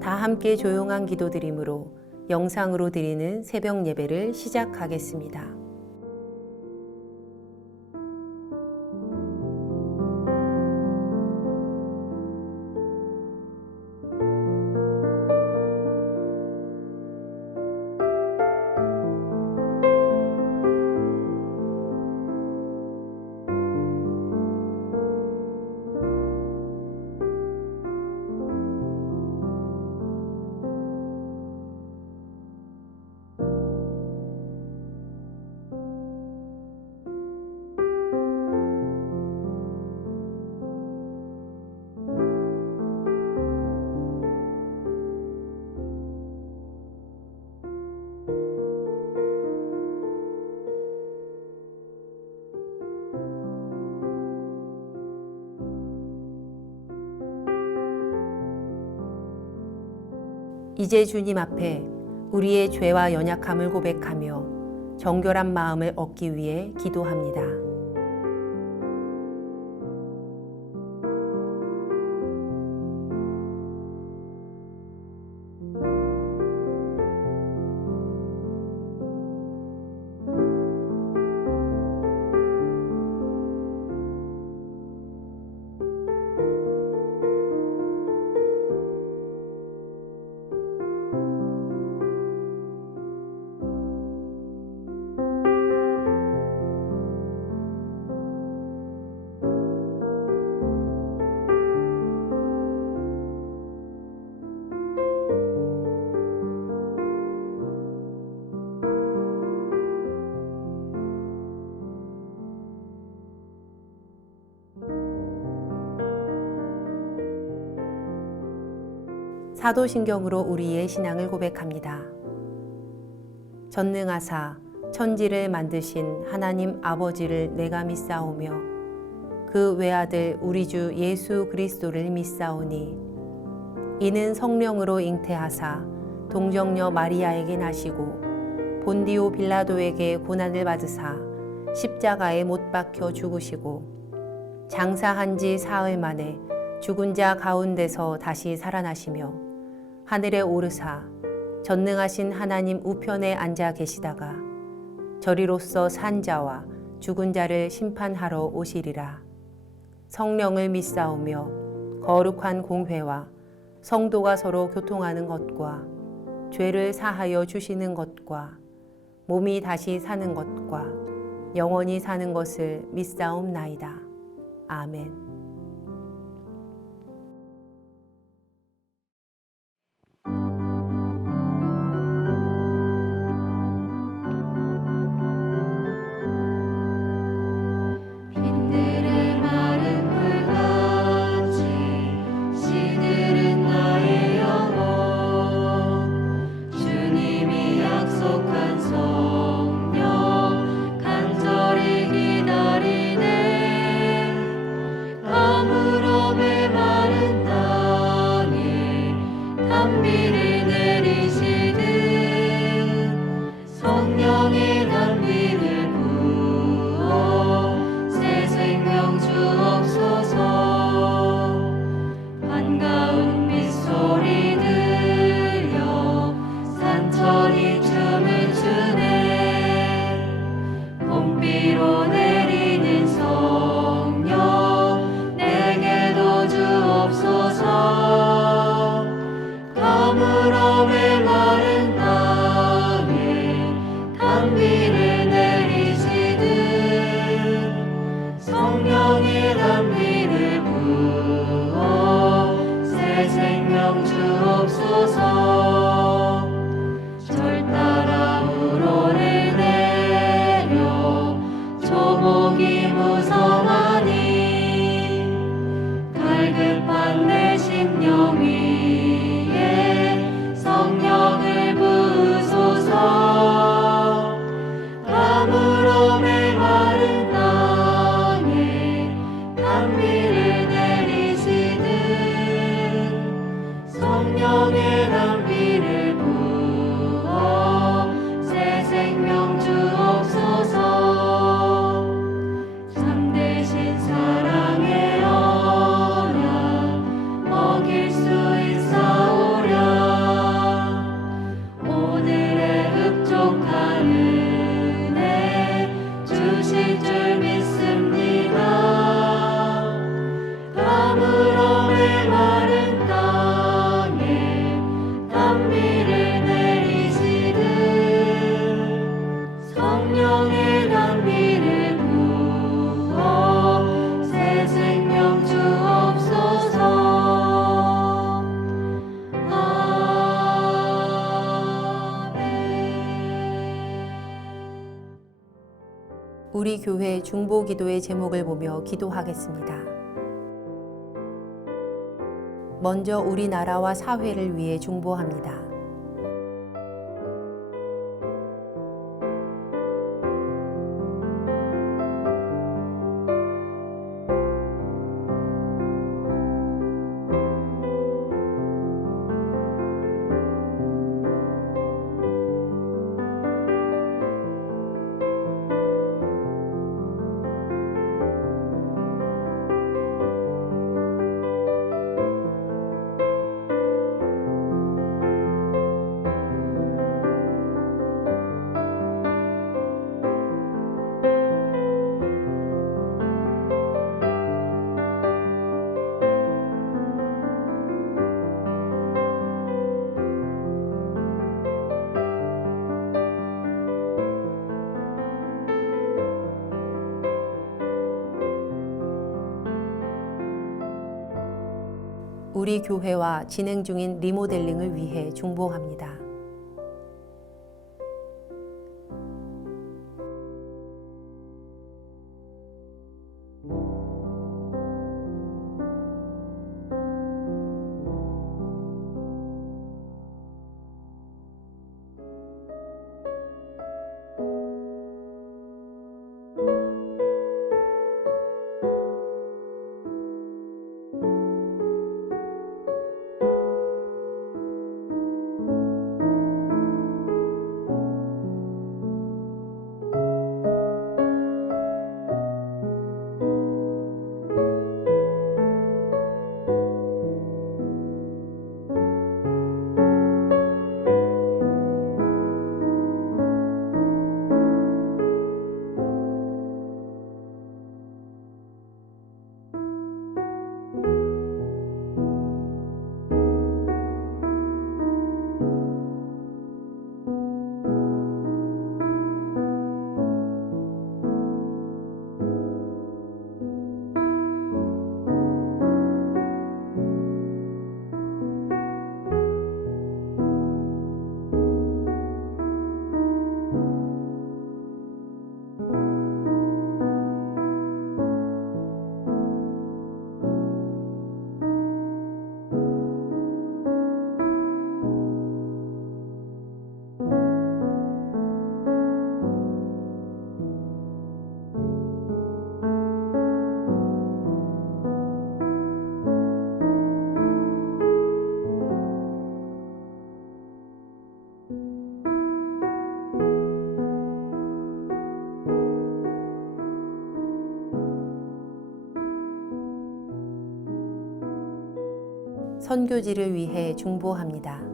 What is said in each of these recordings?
다 함께 조용한 기도드림으로 영상으로 드리는 새벽 예배를 시작하겠습니다. 이제 주님 앞에 우리의 죄와 연약함을 고백하며 정결한 마음을 얻기 위해 기도합니다. 사도신경으로 우리의 신앙을 고백합니다. 전능하사 천지를 만드신 하나님 아버지를 내가 믿사오며 그 외아들 우리 주 예수 그리스도를 믿사오니 이는 성령으로 잉태하사 동정녀 마리아에게 나시고 본디오 빌라도에게 고난을 받으사 십자가에 못 박혀 죽으시고 장사한 지 사흘 만에 죽은 자 가운데서 다시 살아나시며 하늘에 오르사 전능하신 하나님 우편에 앉아 계시다가 저리로서 산 자와 죽은 자를 심판하러 오시리라. 성령을 믿사오며 거룩한 공회와 성도가 서로 교통하는 것과 죄를 사하여 주시는 것과 몸이 다시 사는 것과 영원히 사는 것을 믿사옵나이다. 아멘. 성령의 남 우리 교회 중보 기도의 제목을 보며 기도하겠습니다. 먼저 우리나라와 사회를 위해 중보합니다. 우리 교회와 진행 중인 리모델링을 위해 중보합니다. 선교지를 위해 중보합니다.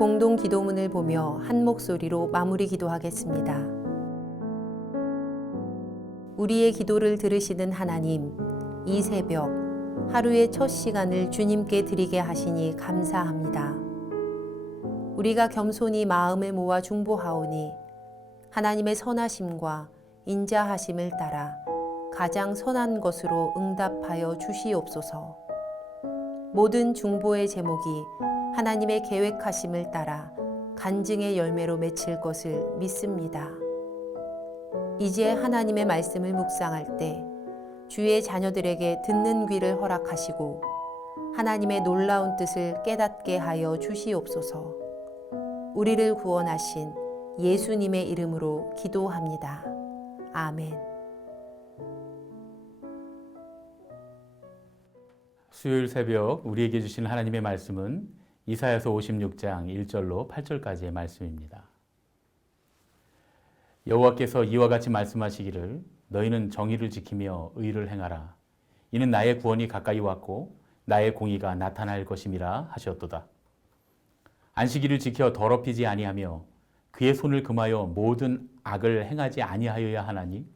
공동 기도문을 보며 한 목소리로 마무리 기도하겠습니다. 우리의 기도를 들으시는 하나님, 이 새벽 하루의 첫 시간을 주님께 드리게 하시니 감사합니다. 우리가 겸손히 마음을 모아 중보하오니 하나님의 선하심과 인자하심을 따라 가장 선한 것으로 응답하여 주시옵소서. 모든 중보의 제목이 하나님의 계획하심을 따라 간증의 열매로 맺힐 것을 믿습니다. 이제 하나님의 말씀을 묵상할 때 주의 자녀들에게 듣는 귀를 허락하시고 하나님의 놀라운 뜻을 깨닫게 하여 주시옵소서. 우리를 구원하신 예수님의 이름으로 기도합니다. 아멘. 수요일 새벽 우리에게 주신 하나님의 말씀은 이사야서 56장 1절로 8절까지의 말씀입니다. 여호와께서 이와 같이 말씀하시기를 너희는 정의를 지키며 의를 행하라. 이는 나의 구원이 가까이 왔고 나의 공의가 나타날 것임이라 하셨도다. 안식일을 지켜 더럽히지 아니하며 그의 손을 금하여 모든 악을 행하지 아니하여야 하나니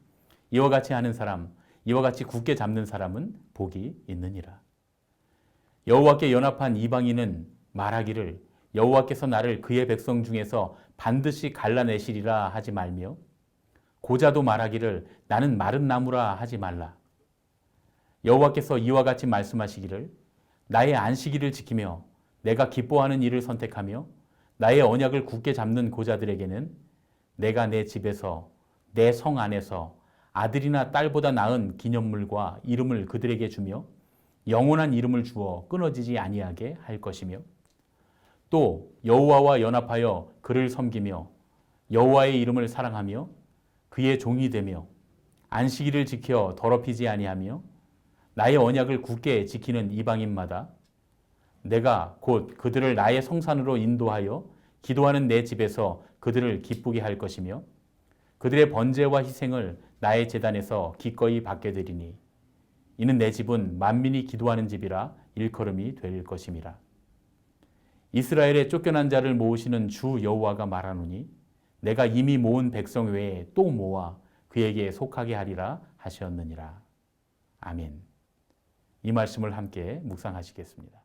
이와 같이 하는 사람, 이와 같이 굳게 잡는 사람은 복이 있느니라. 여호와께 연합한 이방인은 말하기를 여호와께서 나를 그의 백성 중에서 반드시 갈라내시리라 하지 말며 고자도 말하기를 나는 마른 나무라 하지 말라. 여호와께서 이와 같이 말씀하시기를 나의 안식일을 지키며 내가 기뻐하는 일을 선택하며 나의 언약을 굳게 잡는 고자들에게는 내가 내 집에서 내 성 안에서 아들이나 딸보다 나은 기념물과 이름을 그들에게 주며 영원한 이름을 주어 끊어지지 아니하게 할 것이며 또 여호와와 연합하여 그를 섬기며 여호와의 이름을 사랑하며 그의 종이 되며 안식일을 지켜 더럽히지 아니하며 나의 언약을 굳게 지키는 이방인마다 내가 곧 그들을 나의 성산으로 인도하여 기도하는 내 집에서 그들을 기쁘게 할 것이며 그들의 번제와 희생을 나의 제단에서 기꺼이 받게 되리니 이는 내 집은 만민이 기도하는 집이라 일컬음이 될 것임이라. 이스라엘의 쫓겨난 자를 모으시는 주 여호와가 말하노니 내가 이미 모은 백성 외에 또 모아 그에게 속하게 하리라 하셨느니라. 아멘. 이 말씀을 함께 묵상하시겠습니다.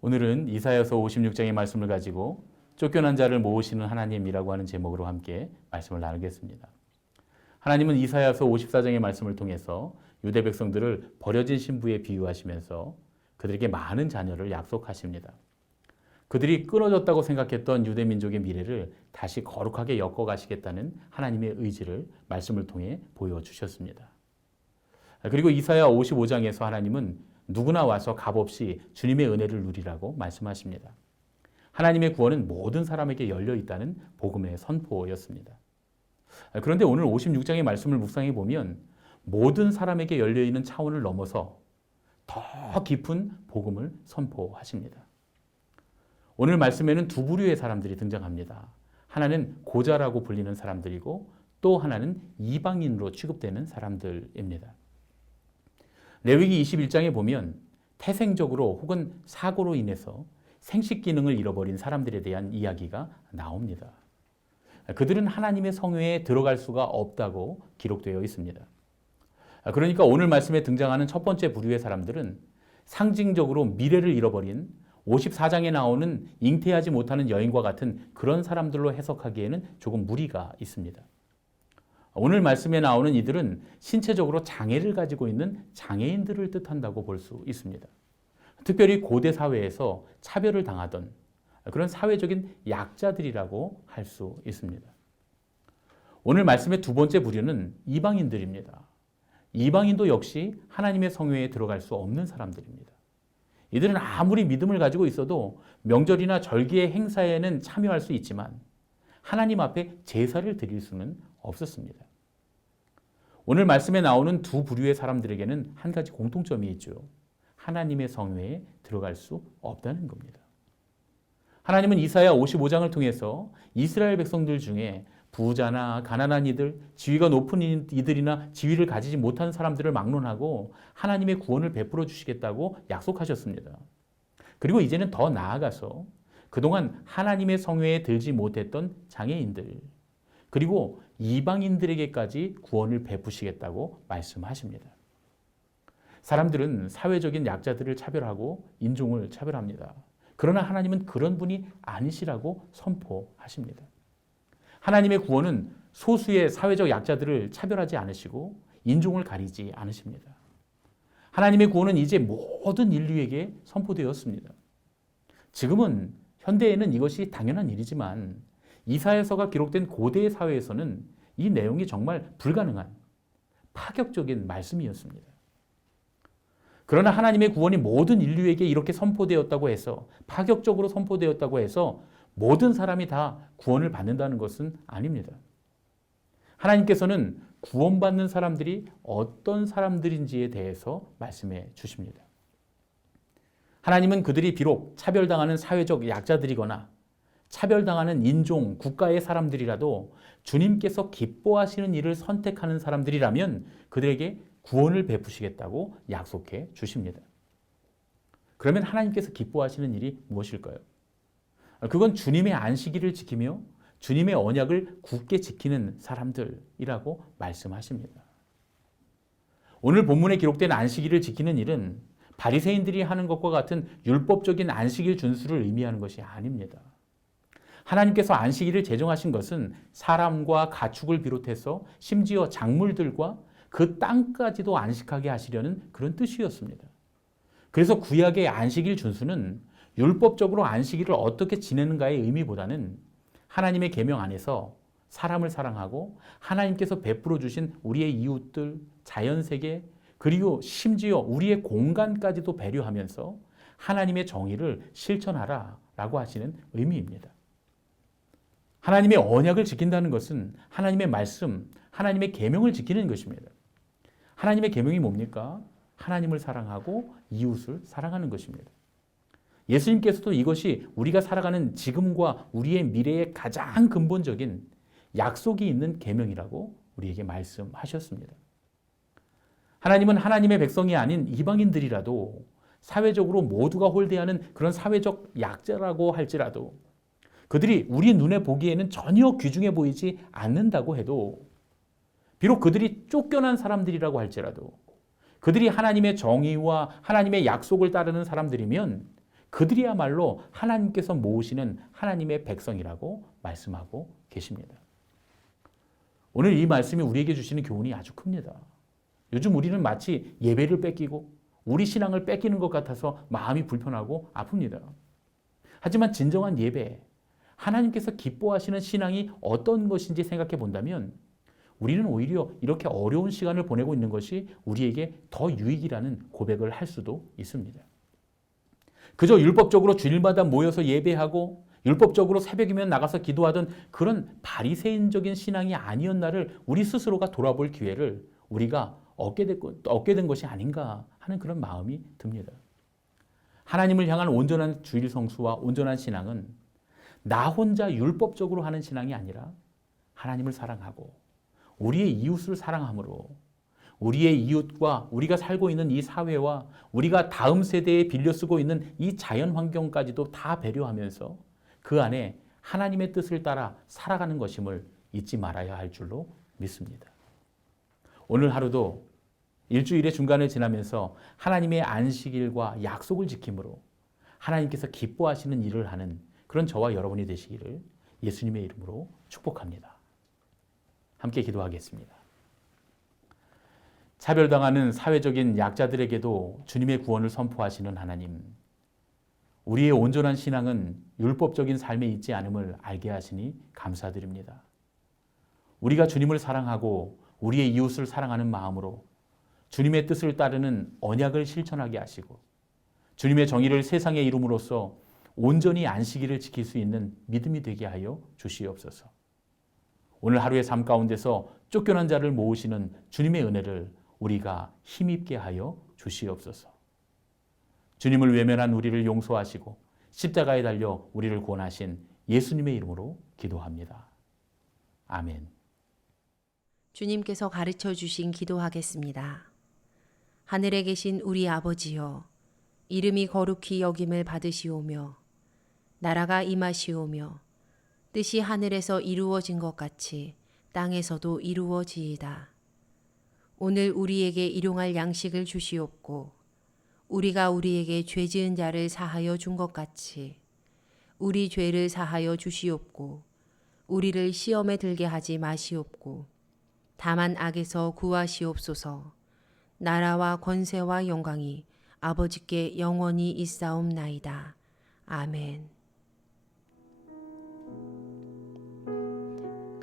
오늘은 이사야서 56장의 말씀을 가지고 쫓겨난 자를 모으시는 하나님이라고 하는 제목으로 함께 말씀을 나누겠습니다. 하나님은 이사야서 54장의 말씀을 통해서 유대 백성들을 버려진 신부에 비유하시면서 그들에게 많은 자녀를 약속하십니다. 그들이 끊어졌다고 생각했던 유대 민족의 미래를 다시 거룩하게 엮어가시겠다는 하나님의 의지를 말씀을 통해 보여주셨습니다. 그리고 이사야 55장에서 하나님은 누구나 와서 값없이 주님의 은혜를 누리라고 말씀하십니다. 하나님의 구원은 모든 사람에게 열려 있다는 복음의 선포였습니다. 그런데 오늘 56장의 말씀을 묵상해 보면 모든 사람에게 열려 있는 차원을 넘어서 더 깊은 복음을 선포하십니다. 오늘 말씀에는 두 부류의 사람들이 등장합니다. 하나는 고자라고 불리는 사람들이고 또 하나는 이방인으로 취급되는 사람들입니다. 레위기 21장에 보면 태생적으로 혹은 사고로 인해서 생식 기능을 잃어버린 사람들에 대한 이야기가 나옵니다. 그들은 하나님의 성회에 들어갈 수가 없다고 기록되어 있습니다. 그러니까 오늘 말씀에 등장하는 첫 번째 부류의 사람들은 상징적으로 미래를 잃어버린 54장에 나오는 잉태하지 못하는 여인과 같은 그런 사람들로 해석하기에는 조금 무리가 있습니다. 오늘 말씀에 나오는 이들은 신체적으로 장애를 가지고 있는 장애인들을 뜻한다고 볼 수 있습니다. 특별히 고대 사회에서 차별을 당하던 그런 사회적인 약자들이라고 할 수 있습니다. 오늘 말씀의 두 번째 부류는 이방인들입니다. 이방인도 역시 하나님의 성회에 들어갈 수 없는 사람들입니다. 이들은 아무리 믿음을 가지고 있어도 명절이나 절기의 행사에는 참여할 수 있지만 하나님 앞에 제사를 드릴 수는 없었습니다. 오늘 말씀에 나오는 두 부류의 사람들에게는 한 가지 공통점이 있죠. 하나님의 성회에 들어갈 수 없다는 겁니다. 하나님은 이사야 55장을 통해서 이스라엘 백성들 중에 부자나 가난한 이들, 지위가 높은 이들이나 지위를 가지지 못한 사람들을 막론하고 하나님의 구원을 베풀어 주시겠다고 약속하셨습니다. 그리고 이제는 더 나아가서 그동안 하나님의 성회에 들지 못했던 장애인들, 그리고 이방인들에게까지 구원을 베푸시겠다고 말씀하십니다. 사람들은 사회적인 약자들을 차별하고 인종을 차별합니다. 그러나 하나님은 그런 분이 아니시라고 선포하십니다. 하나님의 구원은 소수의 사회적 약자들을 차별하지 않으시고 인종을 가리지 않으십니다. 하나님의 구원은 이제 모든 인류에게 선포되었습니다. 지금은 현대에는 이것이 당연한 일이지만 이사야서가 기록된 고대의 사회에서는 이 내용이 정말 불가능한 파격적인 말씀이었습니다. 그러나 하나님의 구원이 모든 인류에게 이렇게 선포되었다고 해서, 파격적으로 선포되었다고 해서 모든 사람이 다 구원을 받는다는 것은 아닙니다. 하나님께서는 구원받는 사람들이 어떤 사람들인지에 대해서 말씀해 주십니다. 하나님은 그들이 비록 차별당하는 사회적 약자들이거나 차별당하는 인종, 국가의 사람들이라도 주님께서 기뻐하시는 일을 선택하는 사람들이라면 그들에게 구원을 베푸시겠다고 약속해 주십니다. 그러면 하나님께서 기뻐하시는 일이 무엇일까요? 그건 주님의 안식일을 지키며 주님의 언약을 굳게 지키는 사람들이라고 말씀하십니다. 오늘 본문에 기록된 안식일을 지키는 일은 바리새인들이 하는 것과 같은 율법적인 안식일 준수를 의미하는 것이 아닙니다. 하나님께서 안식일을 제정하신 것은 사람과 가축을 비롯해서 심지어 작물들과 그 땅까지도 안식하게 하시려는 그런 뜻이었습니다. 그래서 구약의 안식일 준수는 율법적으로 안식일을 어떻게 지내는가의 의미보다는 하나님의 계명 안에서 사람을 사랑하고 하나님께서 베풀어 주신 우리의 이웃들, 자연세계, 그리고 심지어 우리의 공간까지도 배려하면서 하나님의 정의를 실천하라라고 하시는 의미입니다. 하나님의 언약을 지킨다는 것은 하나님의 말씀, 하나님의 계명을 지키는 것입니다. 하나님의 계명이 뭡니까? 하나님을 사랑하고 이웃을 사랑하는 것입니다. 예수님께서도 이것이 우리가 살아가는 지금과 우리의 미래의 가장 근본적인 약속이 있는 계명이라고 우리에게 말씀하셨습니다. 하나님은 하나님의 백성이 아닌 이방인들이라도 사회적으로 모두가 홀대하는 그런 사회적 약자라고 할지라도 그들이 우리 눈에 보기에는 전혀 귀중해 보이지 않는다고 해도 비록 그들이 쫓겨난 사람들이라고 할지라도 그들이 하나님의 정의와 하나님의 약속을 따르는 사람들이면 그들이야말로 하나님께서 모으시는 하나님의 백성이라고 말씀하고 계십니다. 오늘 이 말씀이 우리에게 주시는 교훈이 아주 큽니다. 요즘 우리는 마치 예배를 뺏기고 우리 신앙을 뺏기는 것 같아서 마음이 불편하고 아픕니다. 하지만 진정한 예배, 하나님께서 기뻐하시는 신앙이 어떤 것인지 생각해 본다면 우리는 오히려 이렇게 어려운 시간을 보내고 있는 것이 우리에게 더 유익이라는 고백을 할 수도 있습니다. 그저 율법적으로 주일마다 모여서 예배하고 율법적으로 새벽이면 나가서 기도하던 그런 바리새인적인 신앙이 아니었나를 우리 스스로가 돌아볼 기회를 우리가 얻게 된 것이 아닌가 하는 그런 마음이 듭니다. 하나님을 향한 온전한 주일 성수와 온전한 신앙은 나 혼자 율법적으로 하는 신앙이 아니라 하나님을 사랑하고 우리의 이웃을 사랑함으로 우리의 이웃과 우리가 살고 있는 이 사회와 우리가 다음 세대에 빌려 쓰고 있는 이 자연 환경까지도 다 배려하면서 그 안에 하나님의 뜻을 따라 살아가는 것임을 잊지 말아야 할 줄로 믿습니다. 오늘 하루도 일주일의 중간을 지나면서 하나님의 안식일과 약속을 지킴으로 하나님께서 기뻐하시는 일을 하는 그런 저와 여러분이 되시기를 예수님의 이름으로 축복합니다. 함께 기도하겠습니다. 차별당하는 사회적인 약자들에게도 주님의 구원을 선포하시는 하나님, 우리의 온전한 신앙은 율법적인 삶에 있지 않음을 알게 하시니 감사드립니다. 우리가 주님을 사랑하고 우리의 이웃을 사랑하는 마음으로 주님의 뜻을 따르는 언약을 실천하게 하시고 주님의 정의를 세상에 이룸으로써 온전히 안식일을 지킬 수 있는 믿음이 되게 하여 주시옵소서. 오늘 하루의 삶 가운데서 쫓겨난 자를 모으시는 주님의 은혜를 우리가 힘입게 하여 주시옵소서. 주님을 외면한 우리를 용서하시고 십자가에 달려 우리를 구원하신 예수님의 이름으로 기도합니다. 아멘. 주님께서 가르쳐 주신 기도하겠습니다. 하늘에 계신 우리 아버지여, 이름이 거룩히 여김을 받으시오며 나라가 임하시오며 뜻이 하늘에서 이루어진 것 같이 땅에서도 이루어지이다. 오늘 우리에게 일용할 양식을 주시옵고 우리가 우리에게 죄 지은 자를 사하여 준 것 같이 우리 죄를 사하여 주시옵고 우리를 시험에 들게 하지 마시옵고 다만 악에서 구하시옵소서. 나라와 권세와 영광이 아버지께 영원히 있사옵나이다. 아멘.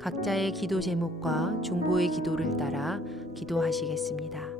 각자의 기도 제목과 중보의 기도를 따라 기도하시겠습니다.